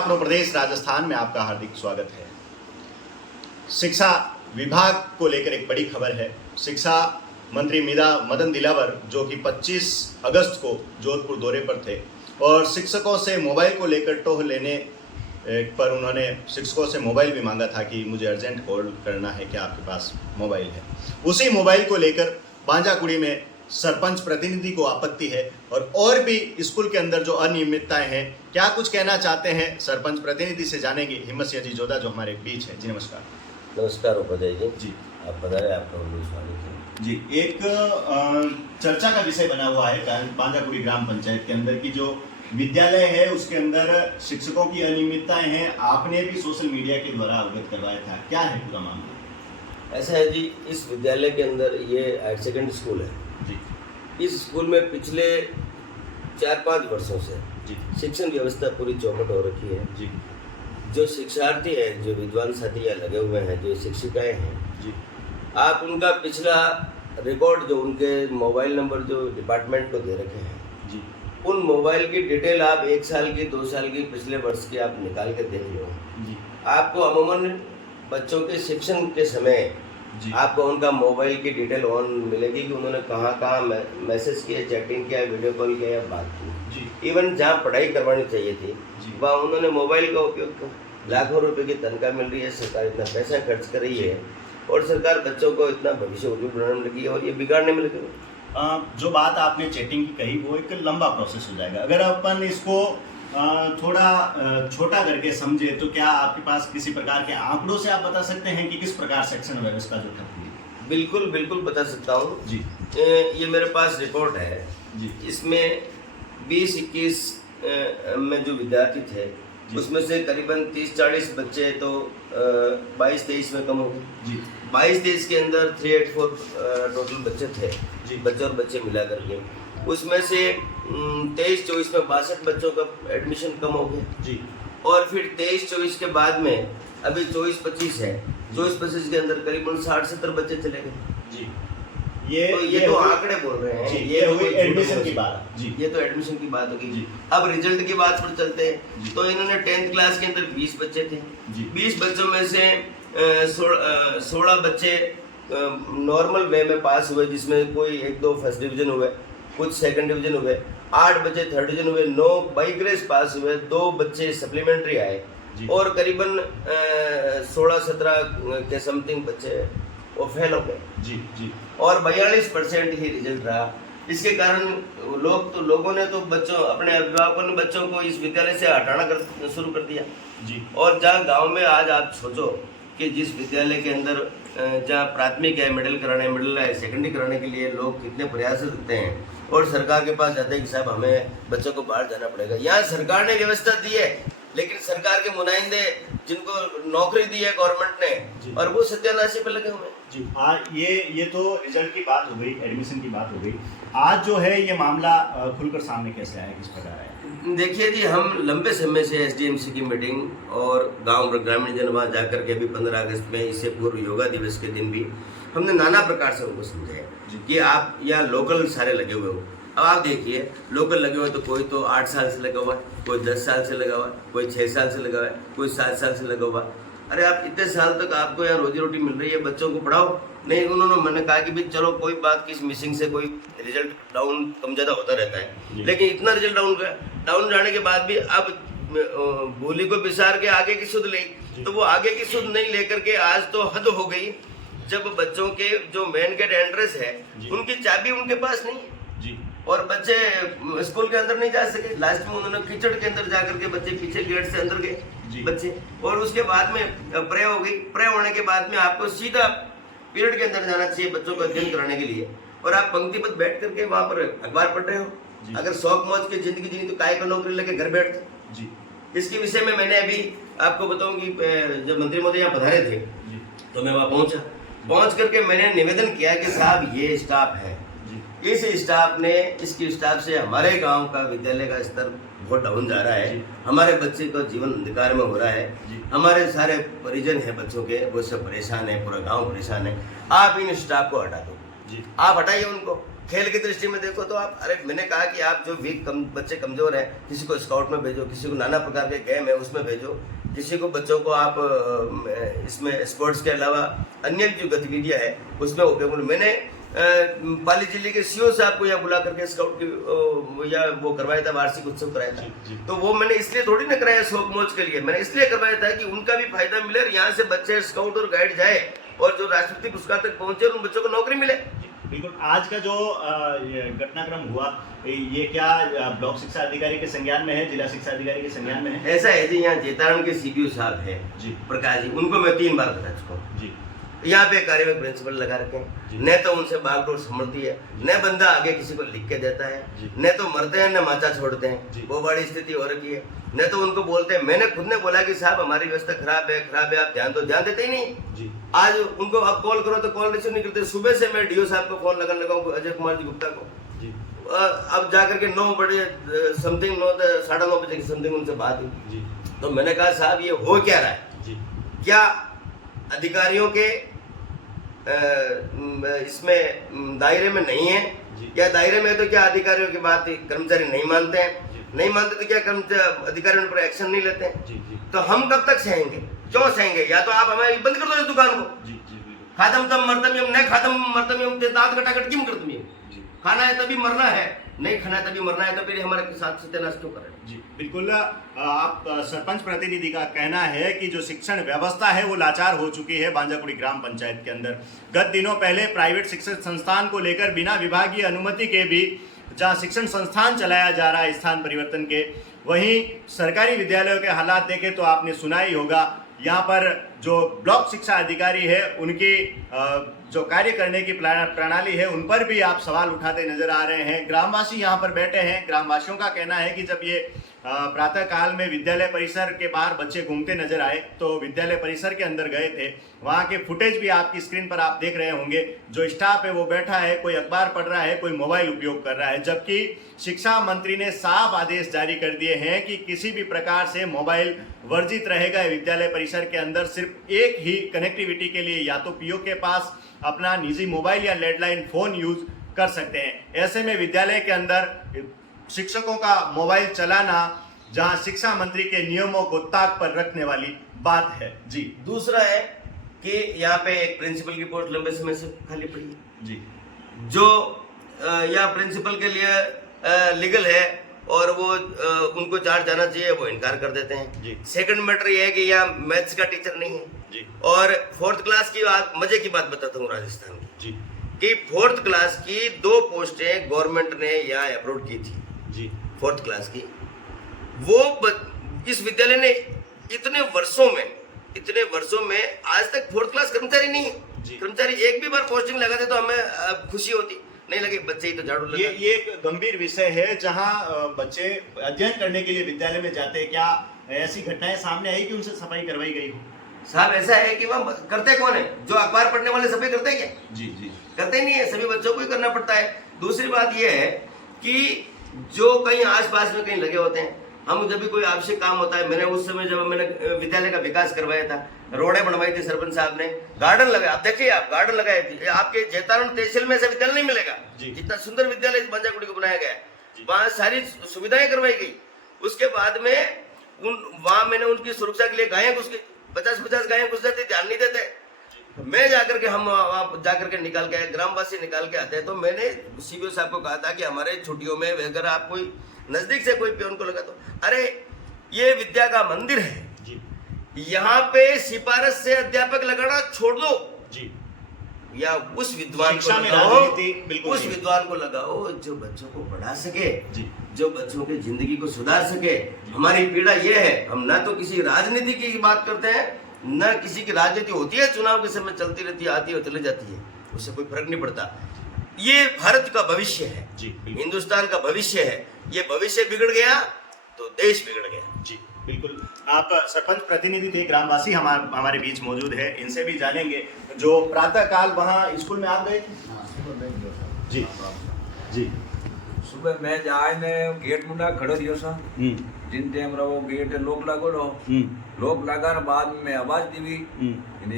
આપણો प्रदेश राजस्थान में आपका हार्दिक स्वागत है। शिक्षा विभाग को लेकर एक बड़ी खबर है। शिक्षा मंत्री मदन दिलावर जो कि 25 अगस्त को जोधपुर दौरे पर थे और शिक्षकों से मोबाइल को लेकर टोह लेने पर उन्होंने शिक्षकों से मोबाइल भी मांगा था कि मुझे अर्जेंट कॉल करना है, क्या आपके पास मोबाइल है। उसी मोबाइल को लेकर बांजाकुड़ी में सरपंच प्रतिनिधि को आपत्ति है और भी स्कूल के अंदर जो अनियमितताएं हैं, क्या कुछ कहना चाहते हैं सरपंच प्रतिनिधि से जानेंगे। हिम्मत सिंह जी जोधा जो हमारे बीच है। जी नमस्कार। नमस्कार उपाध्याय जी आप बताएं, आपका स्वागत है। जी, एक चर्चा का विषय बना हुआ है बांजाकुड़ी ग्राम पंचायत के अंदर की जो विद्यालय है उसके अंदर शिक्षकों की अनियमितताएं हैं। आपने भी सोशल मीडिया के द्वारा अवगत करवाया था, क्या है पूरा मामला? ऐसा है जी, इस विद्यालय के अंदर ये हायर सेकेंडरी स्कूल है जी। इस स्कूल में पिछले 4-5 वर्षों से जी शिक्षण व्यवस्था पूरी चौपट हो रखी है जी। जो शिक्षार्थी हैं, जो विद्वान साथी यहाँ लगे हुए हैं, जो शिक्षिकाएं हैं जी, आप उनका पिछला रिकॉर्ड जो उनके मोबाइल नंबर जो डिपार्टमेंट को दे रखे हैं जी, उन मोबाइल की डिटेल आप 1 साल की 2 साल की पिछले वर्ष की आप निकाल के देख लो। जी, आपको अमूमन बच्चों के शिक्षण के समय जी, आपको उनका मोबाइल की डिटेल ऑन मिलेगी कि उन्होंने कहाँ कहाँ मैसेज किया, चैटिंग किया, वीडियो कॉल किया या बात की। जी, इवन जहाँ पढ़ाई करवानी चाहिए थी जी। वहाँ उन्होंने मोबाइल का उपयोग किया। लाखों रुपए की तनख्वाह मिल रही है, सरकार इतना पैसा खर्च कर रही है और सरकार बच्चों को इतना भविष्य उज्ज्वल बनाने में लगी है और ये बिगाड़ने में लगी है। जो बात आपने चैटिंग की कही वो एक लंबा प्रोसेस हो जाएगा। अगर अपन इसको थोड़ा छोटा करके समझे तो क्या आपके पास किसी प्रकार के आंकड़ों से आप बता सकते हैं कि किस प्रकार शिक्षण व्यवस्था जो ठप हुई? बिल्कुल बिल्कुल बता सकता हूँ जी। ये मेरे पास रिपोर्ट है जी। इसमें 20-21 में जो विद्यार्थी थे उसमें से करीबन 30-40 बच्चे तो 22-23 में कम हो गए। जी। 22-23 के अंदर 384 टोटल बच्चे थे जी। बच्चे और बच्चे मिला करके उसमें से 23-24 में 62 बच्चों का एडमिशन कम हो गया जी। और फिर 23-24 के बाद में अभी 24-25 है। 24-25 के अंदर करीबन 60-70 बच्चे चले गए जी। ये तो आंकड़े बोल रहे हैं। जी, ये हुई एडमिशन की बात। जी। ये तो एडमिशन की बात होगी। जी। अब रिजल्ट की बात पर चलते जी। हैं तो इन्होंने 10th क्लास के अंदर 20 बच्चे थे। जी। 20 बच्चों में से 16 बच्चे नॉर्मल वे में पास हुए जिसमें कोई 1-2 फर्स्ट डिवीजन हुए, कुछ सेकंड डिवीजन हुए, 8 बच्चे थर्ड डिवीजन हुए, 9 बाई ग्रेस पास हुए, 2 बच्चे सप्लीमेंट्री आए और करीबन 16-17 के समथिंग बच्चे वो फेल हो गए। जी। जी। और 42% ही रिजल्ट रहा। इसके कारण लोगों ने तो बच्चों अपने अभिभावकों ने बच्चों को इस विद्यालय से हटाना शुरू कर दिया। जी। और जहाँ गांव में आज आप सोचो कि जिस विद्यालय के अंदर जहाँ प्राथमिक है, मिडिल है, सेकेंडरी कराने के लिए लोग कितने प्रयास करते हैं और सरकार के पास जाते हैं कि साहब हमें बच्चों को बाहर जाना पड़ेगा। यहाँ सरकार ने व्यवस्था दी है लेकिन सरकार के नुमाइंदे जिनको नौकरी दी है गवर्नमेंट ने और वो सत्यानाशी पे लगे हुए हैं। जी। ये तो रिजल्ट की बात हो गई, एडमिशन की बात हो गई। आज जो है ये मामला खुलकर सामने कैसे आया, किस प्रकार आया? देखिए जी, हम लंबे समय से एसडीएमसी की मीटिंग और गांव ग्रामीण जन वहाँ जाकर के भी 15 अगस्त में इससे पूर्व योगा दिवस के दिन भी हमने नाना प्रकार से उनको समझाया कि आप यहाँ लोकल सारे लगे हुए हो। अब आप देखिए लोकल लगे हुए तो कोई तो 8 साल से लगा हुआ है, कोई 10 साल से लगा हुआ है, कोई 6 साल से लगा हुआ है, कोई 7 साल से लगा हुआ है। अरे आप इतने साल तक आपको यहाँ रोजी रोटी मिल रही है, बच्चों को पढ़ाओ। नहीं, उन्होंने मैंने कहा कि भाई चलो कोई बात किस मिसिंग से कोई रिजल्ट डाउन कम ज़्यादा होता रहता है लेकिन इतना रिजल्ट डाउन जाने के बाद भी अब बोली को बिसार के आगे की सुध ली तो वो आगे की सुध नहीं लेकर के आज तो हद हो गई जब बच्चों के जो मेन गेट एंट्रेंस है उनकी चाबी उनके पास नहीं है जी। और बच्चे स्कूल के अंदर नहीं जा सके। लास्ट में उन्होंने कीचड़ के अंदर जाकर के बच्चे पीछे गेट से अंदर गए बच्चे और उसके बाद में प्रे हो गई। प्रे होने के बाद में आपको सीधा पीरियड के अंदर जाना चाहिए बच्चों को अध्ययन कराने के लिए और आप पंक्तिबद्ध बैठ करके वहाँ पर अखबार पढ़ रहे हो। अगर शौक मौज की जिंदगी जीनी तो काय का नौकरी लेके घर बैठते जी। इसके विषय में मैंने अभी आपको बताऊं कि जब मंत्री महोदय यहाँ पधारे थे तो मैं वहाँ पहुंच करके मैंने निवेदन किया कि साहब ये स्टाफ है, इस स्टाफ ने इसकी स्टाफ से हमारे गांव का विद्यालय का स्तर बहुत डाउन जा रहा है, हमारे बच्चे का जीवन अंधकार में हो रहा है, हमारे सारे परिजन हैं बच्चों के वो सब परेशान है, पूरा गांव परेशान है, आप इन स्टाफ को हटा दो। आप हटाइए उनको खेल की दृष्टि में देखो तो आप, अरे मैंने कहा कि आप जो वीक बच्चे कमजोर हैं, किसी को स्काउट में भेजो, किसी को नाना प्रकार के गेम है उसमें भेजो, किसी को बच्चों को आप इसमें स्पोर्ट्स के अलावा अन्य जो गतिविधियां है उसमें उपयोग। मैंने पाली जिले के सीओ साहब को यहाँ बुला करके स्काउट की या वो करवाया था, वार्षिक उत्सव कराया था। तो वो मैंने इसलिए थोड़ी ना कराया शौक मौज के लिए, मैंने इसलिए करवाया था कि उनका भी फायदा मिले और यहाँ से बच्चे स्काउट और गाइड जाए और जो राष्ट्रपति पुरस्कार तक पहुंचे उन बच्चों को नौकरी मिले। बिल्कुल। आज का जो घटनाक्रम हुआ, ये क्या ब्लॉक शिक्षा अधिकारी के संज्ञान में है, जिला शिक्षा अधिकारी के संज्ञान में है? ऐसा है जी, यहाँ जेतारण के सीपीओ साहब है जी, प्रकाश जी, उनको मैं 3 बार बता चुका हूँ जी। यहाँ पे कार्यवाही प्रिंसिपल लगा रखे हैं, न तो उनसे बागडोर समझती है, न बंदा आगे किसी को लिख के देता है, न तो मरते हैं न माचा छोड़ते हैं, वो बड़ी स्थिति हो रखी है। न तो उनको बोलते हैं, मैंने खुद ने बोला कि साहब हमारी व्यवस्था खराब है आप ध्यान तो ध्यान देते ही नहीं जी। आज उनको अब कॉल करो तो कॉल रिसीव नहीं करते। सुबह से मैं डीओ साहब को फोन लगाने लगा हूँ, अजय कुमार जी गुप्ता को जी। अब जाकर के 9 बजे समथिंग 9:30 बजे की समथिंग उनसे बात हुई जी। तो मैंने कहा साहब ये हो क्या रहा है जी, क्या अधिकारियों के इसमें दायरे में नहीं है, या दायरे में तो क्या अधिकारियों की बात कर्मचारी नहीं मानते हैं, नहीं मानते तो क्या कर्मचारी अधिकारियों पर एक्शन नहीं लेते हैं। तो हम कब तक सहेंगे, क्यों सहेंगे? या तो आप हमें बंद कर दो इस दुकान को, खातम तम मरतम यम, नहीं खातम मरतम यम, दांत कटाकट क्यों कर तुम? खाना है तभी मरना है, नहीं खाना है तभी मरना है, तो फिर हमारे साथ सत्यानाश क्यों करें? जी बिल्कुल। आप सरपंच प्रतिनिधि का कहना है कि जो शिक्षण व्यवस्था है वो लाचार हो चुकी है बांजाकुड़ी ग्राम पंचायत के अंदर। गत दिनों पहले प्राइवेट शिक्षण संस्थान को लेकर बिना विभागीय अनुमति के भी जहां शिक्षण संस्थान चलाया जा रहा है स्थान परिवर्तन के, वहीं सरकारी विद्यालयों के हालात देखें तो आपने सुना ही होगा। यहाँ पर जो ब्लॉक शिक्षा अधिकारी है उनकी जो कार्य करने की प्रणाली है उन पर भी आप सवाल उठाते नजर आ रहे हैं। ग्रामवासी यहाँ पर बैठे हैं। ग्रामवासियों का कहना है कि जब ये प्रातः काल में विद्यालय परिसर के बाहर बच्चे घूमते नजर आए तो विद्यालय परिसर के अंदर गए थे। वहाँ के फुटेज भी आपकी स्क्रीन पर आप देख रहे होंगे। जो स्टाफ है वो बैठा है, कोई अखबार पढ़ रहा है, कोई मोबाइल उपयोग कर रहा है, जबकि शिक्षा मंत्री ने साफ आदेश जारी कर दिए हैं कि किसी भी प्रकार से मोबाइल वर्जित रहेगा विद्यालय परिसर के अंदर। सिर्फ एक ही कनेक्टिविटी के लिए या तो पीओ के पास अपना निजी मोबाइल या लैंडलाइन फोन यूज कर सकते हैं। ऐसे में विद्यालय के अंदर शिक्षकों का मोबाइल चलाना जहां शिक्षा मंत्री के नियमों को ताक पर रखने वाली बात है जी। दूसरा है कि यहाँ पे एक प्रिंसिपल की पोस्ट लंबे समय से खाली पड़ी है जी, जो यहाँ प्रिंसिपल के लिए लीगल है और वो उनको चार्ज जाना चाहिए, वो इनकार कर देते हैं जी। सेकंड मैटर ये है कि यहाँ मैथ्स का टीचर नहीं है जी। और 4th क्लास की मजे की बात बताता हूँ राजस्थान की जी, कि 4th क्लास की 2 पोस्टें गवर्नमेंट ने यहाँ अपलोड की थी जी। 4th क्लास की वो इस विद्यालय ने इतने वर्षों में आज तक 4th क्लास कर्मचारी नहीं है। कर्मचारी एक भी बार पोस्टिंग लगाते तो हमें खुशी होती, नहीं लगे बच्चे ही तो झाड़ू लगा। ये एक गंभीर विषय है जहां बच्चे अध्ययन करने के लिए विद्यालय में जाते हैं। क्या ऐसी घटनाएं सामने आई कि उनसे सफाई करवाई गई हो? साहब ऐसा है कि वह करते कौन है? जो अखबार पढ़ने वाले सफाई करते हैं क्या? जी जी, करते ही नहीं है, सभी बच्चों को ही करना पड़ता है। दूसरी बात यह है कि जो कहीं आसपास में कहीं लगे होते हैं, हम जब भी कोई आवश्यक काम होता है, मैंने उस समय जब मैंने विद्यालय का विकास करवाया था, रोडें बनवाई थी सरपंच साहब ने, गार्डन लगाया, आप देखिए आप गार्डन लगाए थे, आपके जेतारण तहसील में ऐसा विद्यालय नहीं मिलेगा जितना सुंदर विद्यालय बांजाकुड़ी को बनाया गया है। वहाँ सारी सुविधाएं करवाई गई। उसके बाद में वहाँ मैंने उनकी सुरक्षा के लिए गायें घुस गई, 50-50 गायें घुस जाती, ध्यान नहीं देते। मैं जाकर के हम जाकर के निकाल के आए, ग्रामवासी निकाल के आते हैं। तो मैंने सीबीओ साहब को कहा था कि हमारे छुट्टियों में अगर आप कोई नजदीक से कोई पियोन को लगा तो, अरे ये विद्या का मंदिर है जी, यहाँ पे सिफारिश से अध्यापक लगाना छोड़ दो जी, या उस विद्वान को लगाओ, उस विद्वान को लगाओ जो बच्चों को पढ़ा सके जी, जो बच्चों की जिंदगी को सुधार सके। हमारी पीड़ा ये है, हम ना तो किसी राजनीति की बात करते हैं, न किसी की राजनीति होती है, चुनाव के समय चलती रहती है, आती है और चली जाती है, उससे कोई फर्क नहीं पड़ता। ये भारत का भविष्य है जी, हिंदुस्तान का भविष्य है। ये भविष्य बिगड़ गया तो देश बिगड़ गया जी। बिल्कुल। आप सरपंच प्रतिनिधि थे, ग्रामवासी हमारे बीच मौजूद है, इनसे भी जानेंगे। जो प्रातः काल वहाँ स्कूल में आप गए थे? जी जी, सुबह मैं जाए ने गेट मुंडा खड़ो रियो सा, जिन टाइम वो गेट लोक लागो लोक लगा बाद में आवाज दी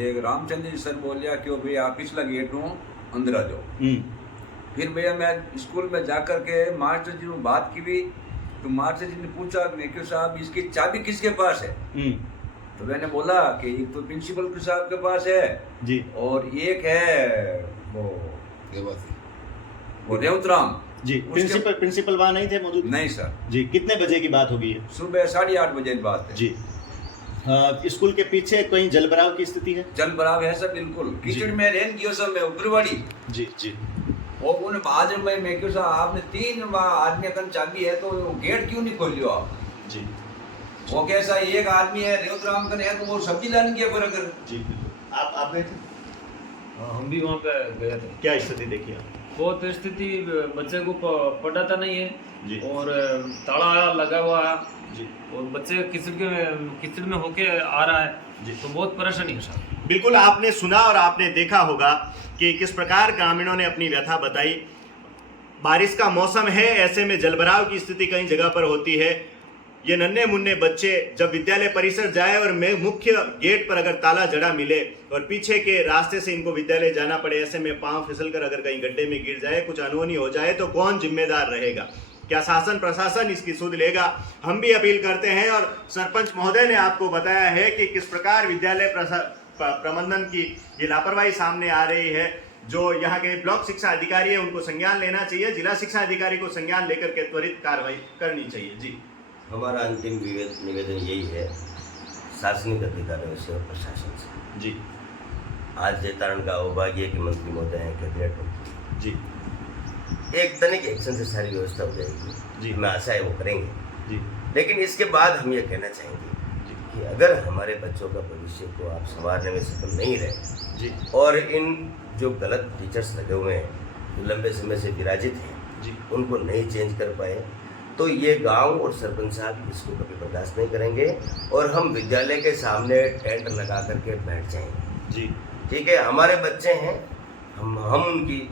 एक रामचंद्र जी सर बोलिया कि भाई आप पिछला गेट नु अंदर आ जाओ। फिर भैया मैं स्कूल में जा कर के मास्टर जी ने बात की भी, तो मास्टर जी ने पूछा मैं क्यों साहब इसकी चाबी किसके पास है? तो मैंने बोला कि एक तो प्रिंसिपल के साहब के पास है जी, और एक है वो रेवतराम जी। प्रिंसिपल वहाँ नहीं थे मौजूद? नहीं सर जी। कितने बजे की बात होगी ये? सुबह 8:30 बजे की बात है जी। स्कूल के पीछे कहीं जलभराव की स्थिति है? जल भराव है सर बिल्कुल, कीचड़ में रेन की सब में उग्रवाड़ी जी जी। वो उन्हें बाद में मैं क्यों साहब आपने 3 आदमी का चाबी है तो गेट क्यों नहीं खोल लियो आप? जी वो कैसा एक आदमी है रेवतराम का है तो वो सब्जी लाने की पर अगर जी बिल्कुल। आप गए थे? हम भी वहाँ पे गए थे। क्या स्थिति देखी आप? बहुत स्थिति, बच्चे को पढ़ाता नहीं है जी। और ताला लगा हुआ है जी। और बच्चे किचड़ में होके आ रहा है जी। तो बहुत परेशानी है सर। बिल्कुल, आपने सुना और आपने देखा होगा कि किस प्रकार ग्रामीणों ने अपनी व्यथा बताई। बारिश का मौसम है, ऐसे में जलभराव की स्थिति कई जगह पर होती है। ये नन्हे मुन्ने बच्चे जब विद्यालय परिसर जाए और मुख्य गेट पर अगर ताला जड़ा मिले और पीछे के रास्ते से इनको विद्यालय जाना पड़े, ऐसे में पांव फिसलकर अगर कहीं गड्ढे में गिर जाए, कुछ अनहोनी हो जाए तो कौन जिम्मेदार रहेगा? क्या शासन प्रशासन इसकी सुध लेगा? हम भी अपील करते हैं और सरपंच महोदय ने आपको बताया है कि किस प्रकार विद्यालय प्रबंधन की ये लापरवाही सामने आ रही है। जो यहाँ के ब्लॉक शिक्षा अधिकारी है उनको संज्ञान लेना चाहिए, जिला शिक्षा अधिकारी को संज्ञान लेकर के त्वरित कार्रवाई करनी चाहिए। जी, हमारा अंतिम निवेदन यही है शासनिक अधिकारियों से और प्रशासन से। जी, आज जयतारण का अवभाग्य कि मंत्री महोदय हैं, कैबिनेट मंत्री जी, एक तनिक एक्शन से सारी व्यवस्था हो जाएगी जी। मैं आशा है वो करेंगे। जी, लेकिन इसके बाद हम ये कहना चाहेंगे कि अगर हमारे बच्चों का भविष्य को आप संवारने में सफल नहीं रहे जी, और इन जो गलत टीचर्स लगे हुए हैं जो लंबे समय से विराजित हैं जी, उनको नहीं चेंज कर पाए तो ये गांव और सरपंच साहब इसको कभी बर्दाश्त नहीं करेंगे और हम विद्यालय के सामने टेंट लगा करके बैठ जाएंगे। जी, ठीक है, हमारे बच्चे हैं, हम उनकी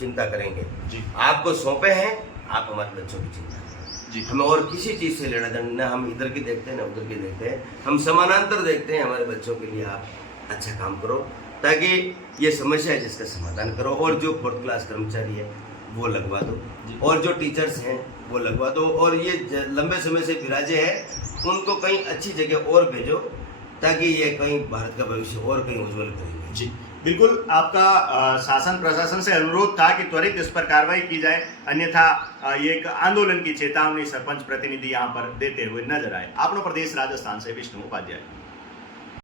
चिंता करेंगे। जी, आपको सौंपे हैं, आप हमारे बच्चों की चिंता करें। जी। हमें और किसी चीज़ से लेना देना, ना हम इधर की देखते हैं ना उधर की देखते हैं, हम समानांतर देखते हैं। हमारे बच्चों के लिए आप अच्छा काम करो ताकि ये समस्या है जिसका समाधान करो। और जो 4th क्लास कर्मचारी है वो लगवा दो और जो टीचर्स हैं वो लगवा दो और ये लंबे समय से विराजे हैं उनको कहीं अच्छी जगह और भेजो ताकि ये कहीं भारत का भविष्य और कहीं उज्जवल करेंगे। जी, बिल्कुल। आपका शासन प्रशासन से अनुरोध था कि त्वरित इस पर कार्रवाई की जाए, अन्यथा ये एक आंदोलन की चेतावनी सरपंच प्रतिनिधि यहाँ पर देते हुए नजर आए। आपनो प्रदेश राजस्थान से विष्णु उपाध्याय।